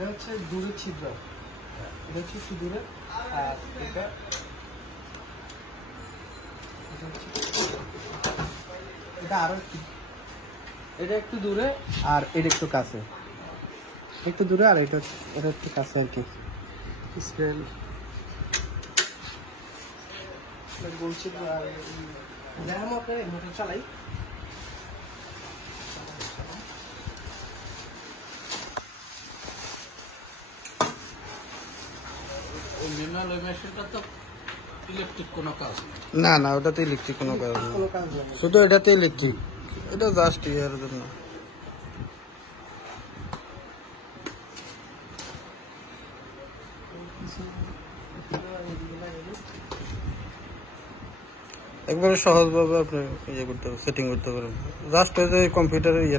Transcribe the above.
এটা হচ্ছে দূরের ছিদ্র, এটা হচ্ছে একটু দূরে, আর এটা আরো এটা একটু দূরে আর এটা একটু কাছে, একটু দূরে আর এটা একটু কাছে আর কি। স্কেল বলছি দেখাবো আপনার মোটর চালাই। না না, ওটাতে ইলেকট্রিক কোনো কাজ নেই, শুধু এটাতে ইলেকট্রিক, এটা জাস্ট ইয়ার জন্য। একবারে সহজভাবে আপনি ইয়ে করতে সেটিং করতে পারেন, জাস্ট কম্পিউটারে ইয়ে